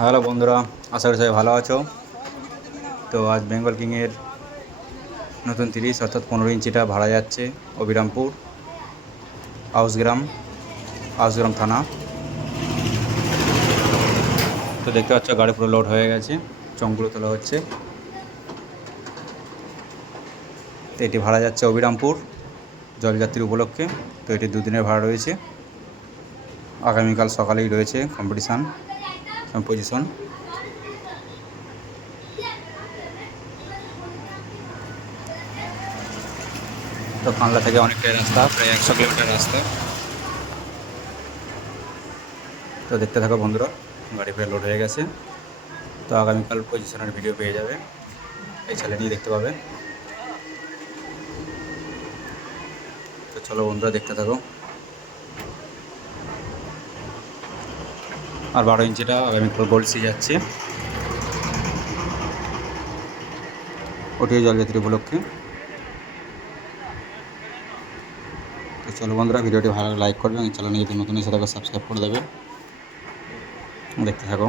Hello বন্ধুরা, আশা করি সবাই ভালো আছো। তো আজ বেঙ্গল কিংয়ের নতুন তিরিশ, অর্থাৎ পনেরো ইঞ্চিটা ভাড়া যাচ্ছে অবিরামপুর, আউসগ্রাম আউসগ্রাম থানা। তো দেখতে পাচ্ছ গাড়ি পুরো লোড হয়ে গেছে চংগুলো তোলা হচ্ছে। তো এটি ভাড়া যাচ্ছে অবিরামপুর, জলযাত্রী উপলক্ষে। তো এটি দুদিনের ভাড়া রয়েছে। আগামীকাল সকালেই রয়েছে কম্পিটিশান পজিশন তো কানলা থেকে অনেকটাই রাস্তা প্রায় একশো কিলোমিটার রাস্তা তো দেখতে থাকো বন্ধুরা গাড়ি ফের লোড হয়ে গেছে তো আগামীকাল পজিশনের ভিডিও পেয়ে যাবে এই ছেলে নিয়ে দেখতে পাবে তো চলো বন্ধুরা দেখতে থাকো আর বারো ইঞ্চিটা আগামীকাল গোল্ড সি যাচ্ছে। ওটিও জলযাত্রী উপলক্ষে। তো চলো বন্ধুরা, ভিডিওটি ভালো লাইক করবে এবং চ্যানেলে যদি নতুন এসে থাকো সাবস্ক্রাইব করে দেবে। দেখতে থাকো।